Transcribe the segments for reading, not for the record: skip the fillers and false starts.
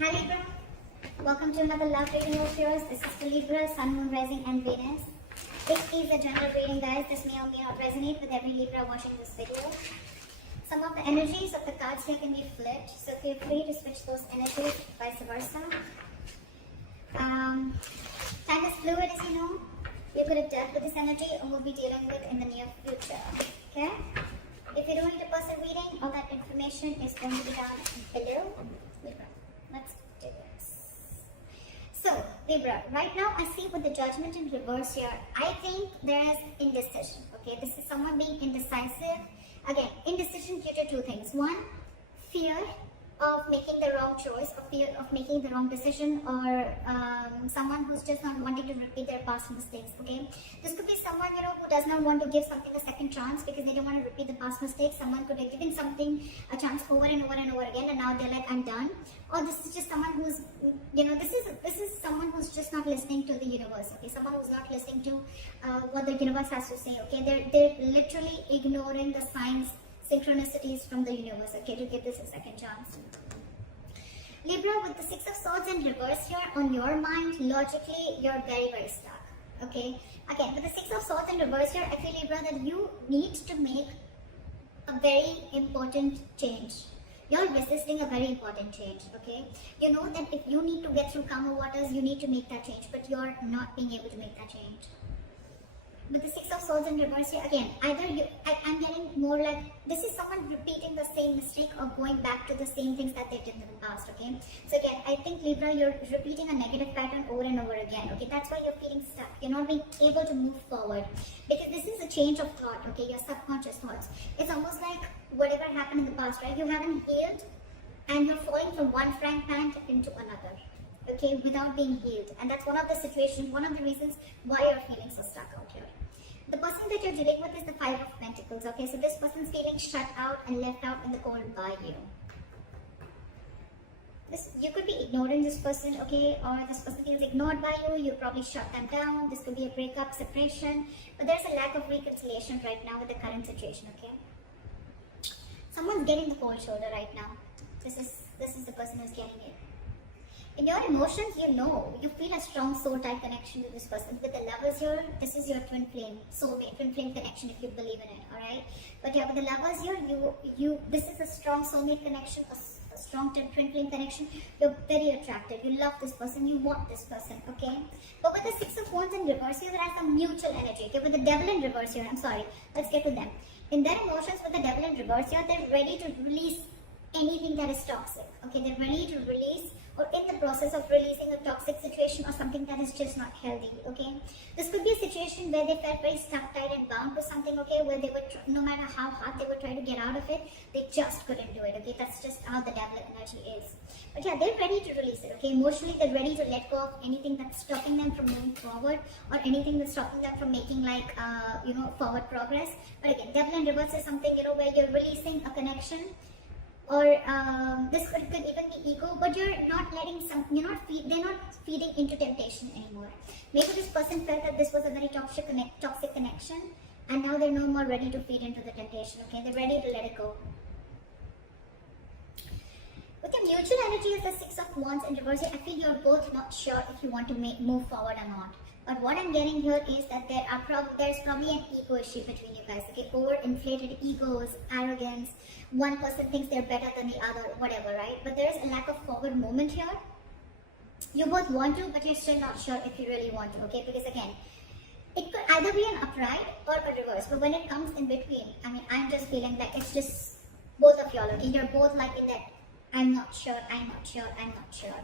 Hi Libra, welcome to another love reading of yours. This is for Libra, Sun, Moon, Rising and Venus. It is a general reading, guys. This may or may not resonate with every Libra watching this video. Some of the energies of the cards here can be flipped, so feel free to switch those energies, vice versa. Time is fluid, as you know. You could have dealt with this energy or will be dealing with in the near future. Okay? If you don't need a personal reading, all that information is going to be down below. Libra, let's do this. So, Libra, right now I see with the Judgment in reverse here, I think there is indecision. Okay, this is someone being indecisive. Again, indecision due to two things. One, fear of making the wrong choice, or fear of making the wrong decision, or someone who's just not wanting to repeat their past mistakes. Okay, this could be someone, you know, who does not want to give something a second chance because they don't want to repeat the past mistakes. Someone could have given something a chance over and over and over again, and now they're like, I'm done. Or this is just someone who's, you know, this is someone who's just not listening to the universe. Okay, someone who's not listening to what the universe has to say. Okay, they're literally ignoring the signs, synchronicities from the universe, okay, to give this a second chance. Libra, with the Six of Swords in reverse here, on your mind, logically, you're very, very stuck, okay? Again, with the Six of Swords in reverse here, I feel, Libra, that you need to make a very important change. You're resisting a very important change, okay? You know that if you need to get through calmer waters, you need to make that change, but you're not being able to make that change. With the Six of Swords in reverse here, again, either I'm getting more like, this is someone repeating the same mistake or going back to the same things that they did in the past, okay? So again, I think, Libra, you're repeating a negative pattern over and over again, okay? That's why you're feeling stuck. You're not being able to move forward because this is a change of thought, okay? Your subconscious thoughts. It's almost like whatever happened in the past, right? You haven't healed and you're falling from one frying pan into another, okay, without being healed. And that's one of the situations, one of the reasons why you're feeling so stuck out here. The person that you're dealing with is the Five of Pentacles, okay? So this person's feeling shut out and left out in the cold by you. You could be ignoring this person, okay? Or this person feels ignored by you. You probably shut them down. This could be a breakup, separation. But there's a lack of reconciliation right now with the current situation, okay? Someone's getting the cold shoulder right now. This is the person who's getting it. In your emotions, you know, you feel a strong soul-type connection to this person. With the Lovers here, this is your twin flame, soulmate, twin flame connection if you believe in it, alright? But yeah, with the Lovers here, this is a strong soulmate connection, a strong twin flame connection. You're very attracted. You love this person. You want this person, okay? But with the Six of Wands in reverse here, there has some mutual energy, okay? With the Devil in reverse here, I'm sorry, let's get to them. In their emotions, with the Devil in reverse here, they're ready to release anything that is toxic, okay? They're ready to release or in the process of releasing a toxic situation or something that is just not healthy, okay? This could be a situation where they felt very stuck, tied and bound to something, okay? Where they would, no matter how hard they would try to get out of it, they just couldn't do it, okay? That's just how the Devil energy is. But yeah, they're ready to release it, okay? Emotionally, they're ready to let go of anything that's stopping them from moving forward or anything that's stopping them from making like, you know, forward progress. But again, Devil in reverse is something, you know, where you're releasing a connection, or this could even be ego, but you're not letting they're not feeding into temptation anymore. Maybe this person felt that this was a very toxic connection, and now they're no more ready to feed into the temptation, okay? They're ready to let it go. With the mutual energy of the Six of Wands in reverse, I feel you're both not sure if you want to move forward or not. But what I'm getting here is that there's probably an ego issue between you guys, okay? Overinflated egos, arrogance. One person thinks they're better than the other, whatever, right? But there's a lack of forward movement here. You both want to, but you're still not sure if you really want to, okay? Because again, it could either be an upright or a reverse. But when it comes in between, I mean, I'm just feeling that it's just both of y'all, okay? You're both like in that, I'm not sure, I'm not sure, I'm not sure.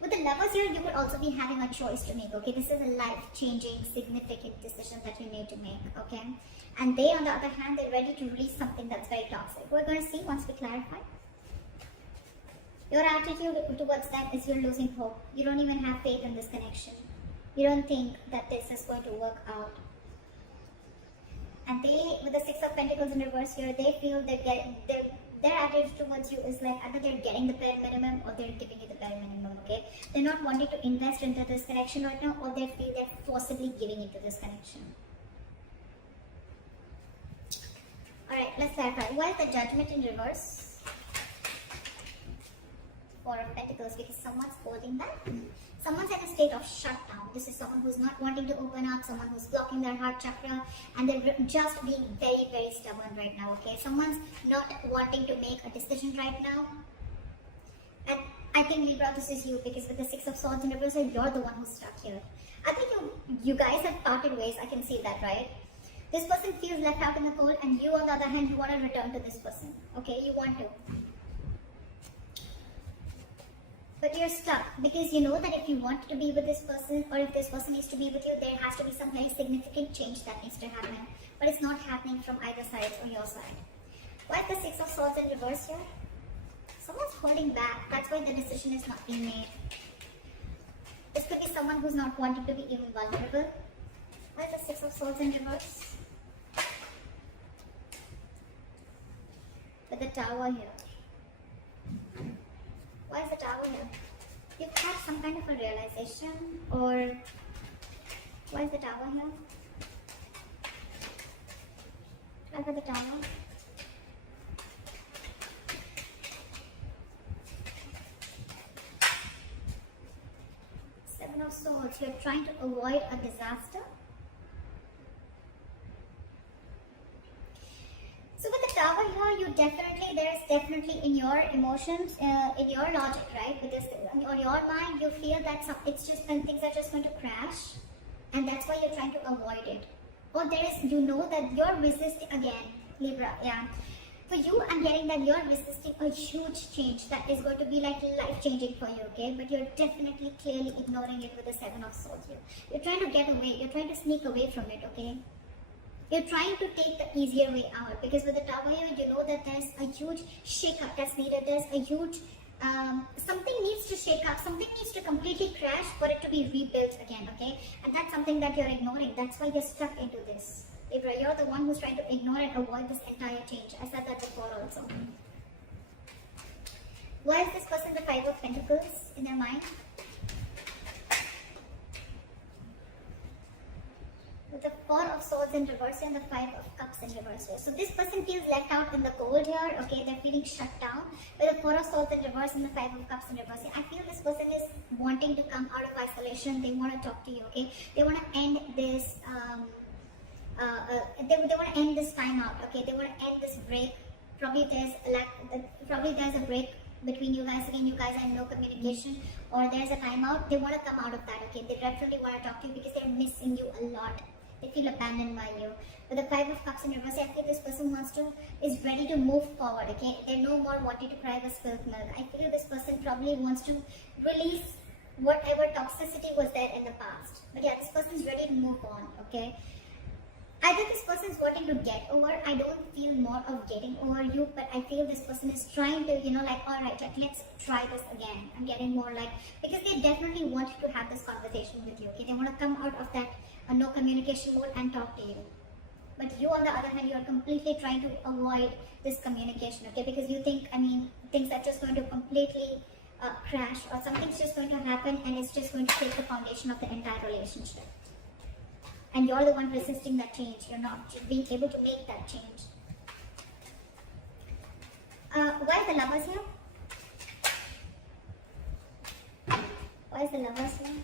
With the Lovers here, you would also be having a choice to make, okay? This is a life-changing, significant decision that you need to make, okay? And they, on the other hand, they're ready to release something that's very toxic. We're going to see once we clarify. Your attitude towards them is you're losing hope. You don't even have faith in this connection. You don't think that this is going to work out. And they, with the Six of Pentacles in reverse here, they feel their attitude towards you is like either they're getting the bare minimum or they're giving you the bare minimum, okay? They're not wanting to invest into this connection right now, or they feel they're forcibly giving into this connection. Alright, let's clarify. What is the Judgment in reverse? Four of Pentacles, because someone's holding back. Someone's at a state of shutdown. This is someone who's not wanting to open up, someone who's blocking their heart chakra, and they're just being very, very stubborn right now, okay? Someone's not wanting to make a decision right now. And I think, Libra, this is you, because with the Six of Swords in reverse, you're the one who's stuck here. I think you guys have parted ways. I can see that, right? This person feels left out in the cold, and you, on the other hand, you want to return to this person, okay? You want to. But you're stuck, because you know that if you want to be with this person, or if this person needs to be with you, there has to be some very significant change that needs to happen. But it's not happening from either side or your side. Why is the Six of Swords in reverse here? Someone's holding back. That's why the decision is not being made. This could be someone who's not wanting to be even vulnerable. Why is the Six of Swords in reverse? With the Tower here. Why is the Tower here? You've had some kind of a realization, or why is the Tower here? Why is the Tower? Seven of Swords. You're trying to avoid a disaster. So with the Tower here, there's definitely in your emotions, in your logic, right? With this, on your mind, you feel that things are just going to crash, and that's why you're trying to avoid it. Or you know that you're resisting again, Libra, yeah. For you, I'm getting that you're resisting a huge change that is going to be like life-changing for you, okay? But you're definitely clearly ignoring it with the Seven of Swords here. You're trying to get away, you're trying to sneak away from it, okay? You're trying to take the easier way out, because with the Tower here, you know that there's a huge shake-up that's needed. There's a huge, something needs to shake up, something needs to completely crash for it to be rebuilt again, okay? And that's something that you're ignoring. That's why you're stuck into this. Libra, you're the one who's trying to ignore and avoid this entire change. I said that before also. Why is this person the Five of Pentacles in their mind? With the Four of Swords in reverse and the Five of Cups in reverse here. So this person feels left out in the cold here, okay? They're feeling shut down. With the Four of Swords in reverse and the Five of Cups in reverse here, I feel this person is wanting to come out of isolation. They want to talk to you, okay? They want to end this, they want to end this time out, okay? They want to end this break. Probably there's a break between you guys. Again, you guys are in no communication, or there's a timeout. They want to come out of that, okay? They definitely want to talk to you because they're missing you a lot. They feel abandoned by you. With the Five of Cups in reverse, I feel this person is ready to move forward, okay? They're no more wanting to cry the spilled milk. I feel this person probably wants to release whatever toxicity was there in the past. But yeah, this person is ready to move on, okay? Either this person is wanting to get over. I don't feel more of getting over you, but I feel this person is trying to, alright, let's try this again. I'm getting more because they definitely want to have this conversation with you, okay? They want to come out of that no communication mode and talk to you. But you, on the other hand, you're completely trying to avoid this communication, okay? Because you think, things are just going to completely crash, or something's just going to happen and it's just going to take the foundation of the entire relationship. And you're the one resisting that change. You're not being able to make that change. Why is the Lovers here? Why is the Lovers here?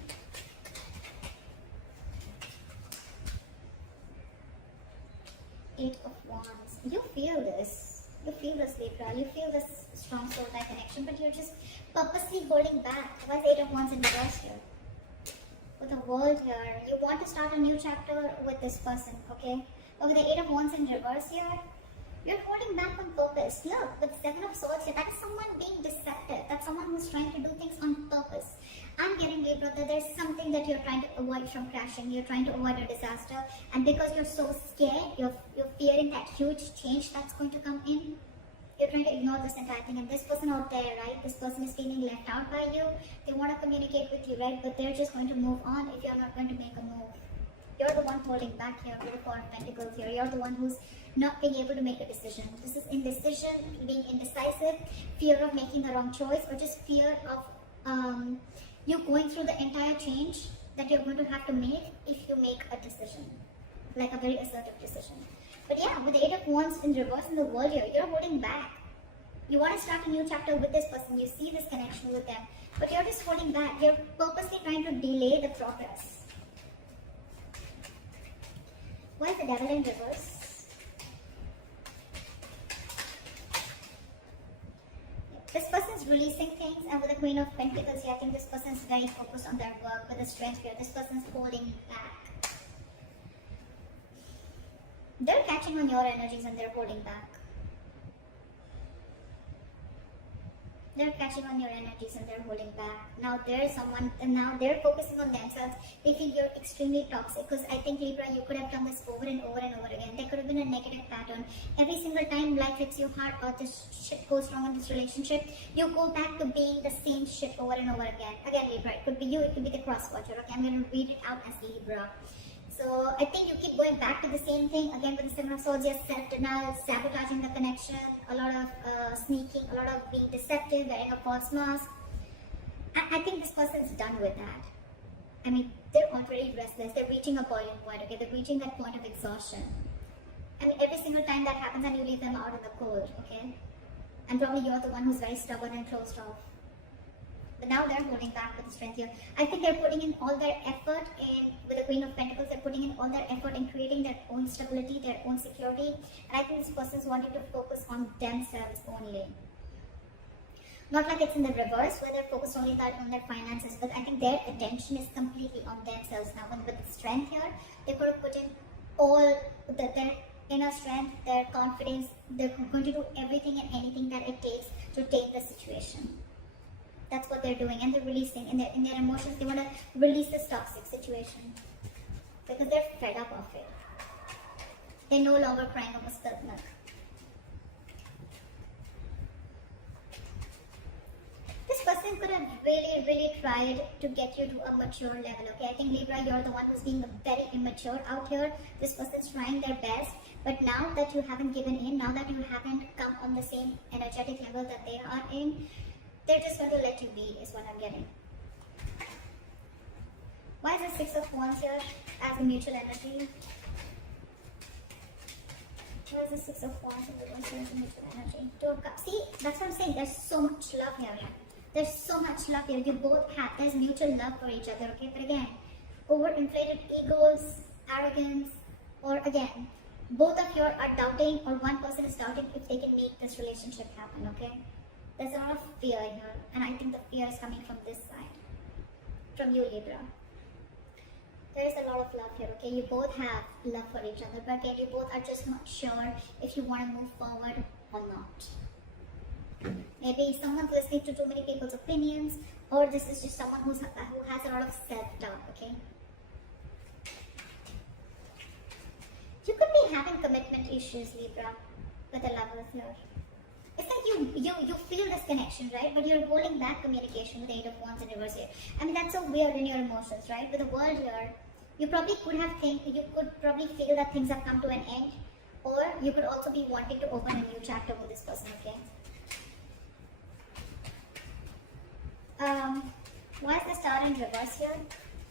Eight of Wands. You feel this. You feel this, Libra. You feel this strong soul-like connection, but you're just purposely holding back. Why is Eight of Wands in reverse here? With the World here, you want to start a new chapter with this person, okay? But with the Eight of Wands in reverse here, you're holding back on purpose. Look, with Seven of Swords here, that is someone being deceptive. That's someone who's trying to do things on purpose. I'm getting, Libra, that there's something that you're trying to avoid from crashing. You're trying to avoid a disaster, and because you're so scared, you're fearing that huge change that's going to come in. You're trying to ignore this entire thing, and this person out there, right? This person is feeling left out by you. They want to communicate with you, right? But they're just going to move on if you're not going to make a move. You're the one holding back here with the Four of Pentacles here. You're the one who's not being able to make a decision. This is indecision, being indecisive, fear of making the wrong choice, or just fear of you going through the entire change that you're going to have to make if you make a decision, like a very assertive decision. But yeah, with the Eight of Wands in reverse in the World here, you're holding back. You want to start a new chapter with this person. You see this connection with holding back. You're purposely trying to delay the progress. Why is the devil in reverse? This person is releasing things, and with the Queen of Pentacles here, I think this person is very focused on their work with the strength here. This person is holding back. They're catching on your energies and they're holding back. They're catching on your energies and they're holding back. Now there's someone, and now they're focusing on themselves. They feel you're extremely toxic, because I think, Libra, you could have done this over and over and over again. There could have been a negative pattern. Every single time life hits you hard or this shit goes wrong in this relationship, you go back to being the same shit over and over again. Again, Libra, it could be you, it could be the cross watcher. Okay, I'm going to read it out as Libra. So I think you keep going back to the same thing again with the Seven of Swords. Yes, self-denial, sabotaging the connection, a lot of sneaking, a lot of being deceptive, wearing a false mask. I think this person's done with that. I mean, they're already restless. They're reaching a boiling point. Okay, they're reaching that point of exhaustion. I mean, every single time that happens, and you leave them out in the cold. Okay, and probably you're the one who's very stubborn and closed off. But now they're holding back with the strength here. I think they're putting in all their effort in, with the Queen of Pentacles, they're putting in all their effort in creating their own stability, their own security. And I think this person's wanting to focus on themselves only. Not like it's in the reverse, where they're focused only on their finances, but I think their attention is completely on themselves now. And with the strength here, they could have put in all their inner strength, their confidence. They're going to do everything and anything that it takes to take the situation. That's what they're doing, and they're releasing in their emotions. They want to release this toxic situation because they're fed up of it. They're no longer crying over spilt milk. This person could have really tried to get you to a mature level. Okay, I think, Libra, you're the one who's being very immature out here. This person's trying their best, but now that you haven't given in, now that you haven't come on the same energetic level that they are in, they're just going to let you be, is what I'm getting. Why is the Six of Wands here as a mutual energy? Why is the Six of Wands in the as a mutual energy? Two of Cups. See, that's what I'm saying. There's so much love here. There's so much love here. You both have, there's mutual love for each other, okay? But again, overinflated egos, arrogance, or again, both of you are doubting, or one person is doubting if they can make this relationship happen, okay? There's a lot of fear here, and I think the fear is coming from this side, from you, Libra. There is a lot of love here, okay? You both have love for each other, but again, you both are just not sure if you want to move forward or not. Maybe someone's listening to too many people's opinions, or this is just someone who has a lot of self-doubt, okay? You could be having commitment issues, Libra, with the Lovers here. It's like you feel this connection, right? But you're holding back communication with the Eight of Wands in reverse here. I mean, that's so weird in your emotions, right? With the World here, you probably could probably feel that things have come to an end, or you could also be wanting to open a new chapter with this person, okay? Why is the Star in reverse here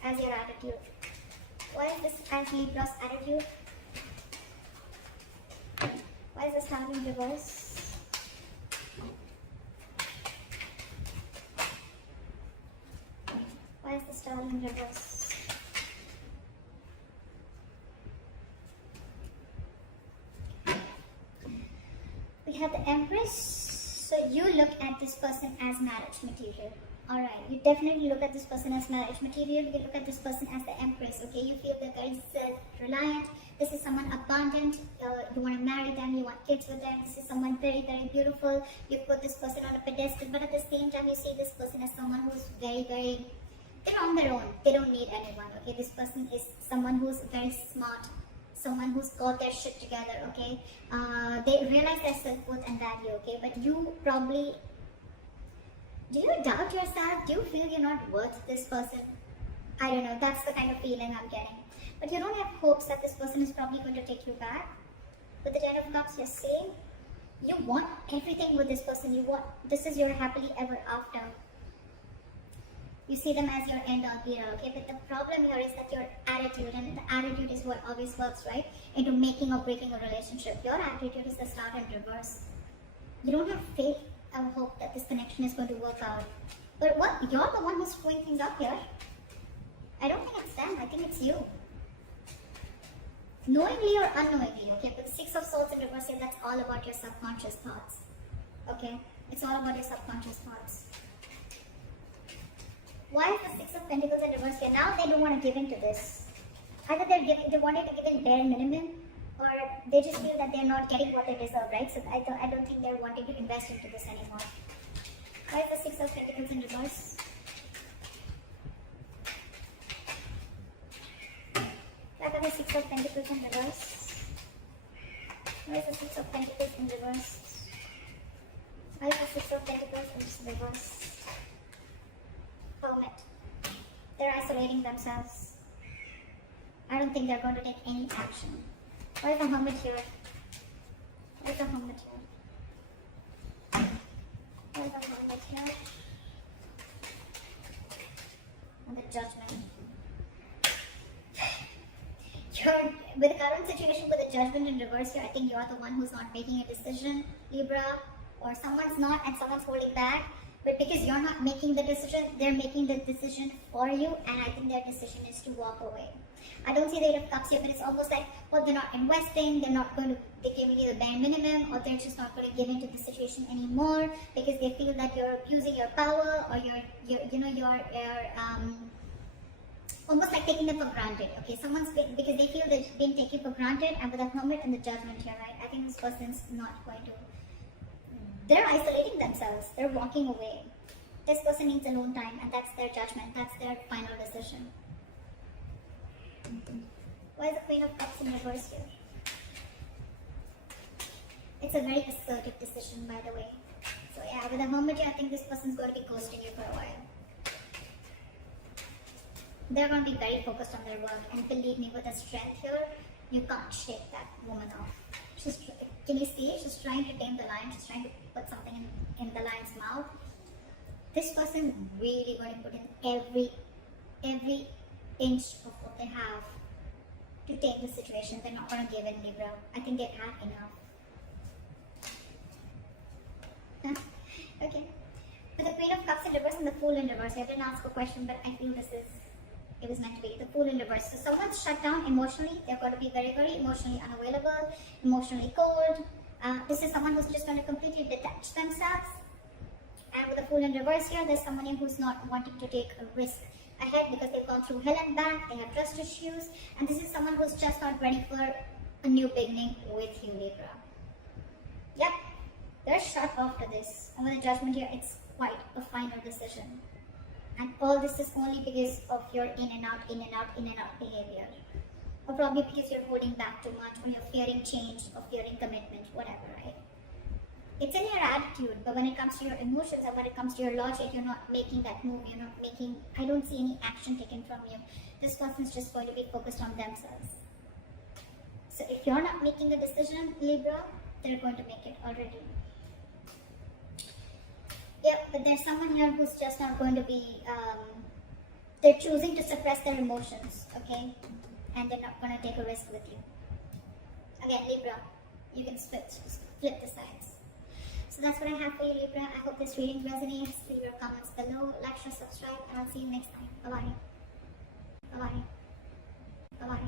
as your attitude? Why is this as Libra's attitude? Why is the Star in reverse? Why is the Star in reverse? We have the Empress. So you look at this person as marriage material. Alright, you definitely look at this person as marriage material. You look at this person as the Empress, okay? You feel they're very self-reliant. This is someone abundant. You want to marry them, you want kids with them. This is someone very beautiful. You put this person on a pedestal, but at the same time you see this person as someone who's very they're on their own. They don't need anyone, okay? This person is someone who's very smart, someone who's got their shit together, okay? They realize their self-worth and value, okay? But you probably, do you doubt yourself? Do you feel you're not worth this person? I don't know. That's the kind of feeling I'm getting. But you don't have hopes that this person is probably going to take you back. With the Ten of Cups, you're saying you want everything with this person. You want, this is your happily ever after. You see them as your end all be all, okay? But the problem here is that your attitude, and the attitude is what always works, right? Into making or breaking a relationship. Your attitude is the Star in reverse. You don't have faith or hope that this connection is going to work out. But what? You're the one who's screwing things up here. I don't think it's them. I think it's you. Knowingly or unknowingly, okay? But 6 of Swords in reverse here, that's all about your subconscious thoughts. Okay? It's all about your subconscious thoughts. Why is the 6 of Pentacles in reverse here? Now they don't want to give in to this. Either they wanted to give in bare minimum, or they just feel that they're not getting what they deserve, right? So I don't think they're wanting to invest into this anymore. Why is the 6 of Pentacles in reverse? Why is the 6 of Pentacles in reverse? Why is the 6 of Pentacles in reverse? Why is the 6 of Pentacles in reverse? Hermit. They're isolating themselves. I don't think they're going to take any action. Why is the Hermit here? Why is the Hermit here? Why is the Hermit here? And the Judgment. With the current situation with the Judgment in reverse here, I think you're the one who's not making a decision, Libra, or someone's not and someone's holding back. But because you're not making the decision, they're making the decision for you, and I think their decision is to walk away. I don't see the Eight of Cups here, but it's almost like, well, they're not investing, they're giving you the bare minimum, or they're just not going to give into the situation anymore because they feel that you're abusing your power, or you're almost like taking them for granted. Okay, because they feel they've been taken for granted, and with the Hermit and the Judgment here, right? I think this person's not going to. They're isolating themselves. They're walking away. This person needs alone time, and that's their judgment. That's their final decision. Why is the Queen of Cups in reverse here? It's a very assertive decision, by the way. So yeah, with the Hermit here, I think this person's going to be ghosting you for a while. They're going to be very focused on their work, and believe me, with the strength here, you can't shake that woman off. Can you see? She's trying to tame the lion. She's trying to put something in the lion's mouth. This person really going to put in every inch of what they have to tame the situation. They're not going to give in, Libra. I think they've had enough. Okay. With the Queen of Cups in reverse and the Fool in reverse, I didn't ask a question, but I feel it was meant to be. The Fool in reverse. So someone's shut down emotionally. They're going to be very, very emotionally unavailable, emotionally cold. This is someone who's just going to completely detach themselves. And with the Fool in reverse here, there's someone who's not wanting to take a risk ahead because they've gone through hell and back. They have trust issues. And this is someone who's just not ready for a new beginning with you, Libra. Yep. They're shut off to this. And with the Judgment here, it's quite a final decision. And all this is only because of your in and out behavior. Or probably because you're holding back too much, or you're fearing change, or fearing commitment, whatever, right? It's in your attitude, but when it comes to your emotions or when it comes to your logic, you're not making that move. I don't see any action taken from you. This person's just going to be focused on themselves. So if you're not making a decision, Libra, they're going to make it already. Yeah, but there's someone here who's just not going to be, they're choosing to suppress their emotions, okay? And they're not going to take a risk with you. Again, Libra, you can flip the sides. So that's what I have for you, Libra. I hope this reading resonates. Leave your comments below, like, share, subscribe, and I'll see you next time. Bye-bye. Bye-bye. Bye-bye.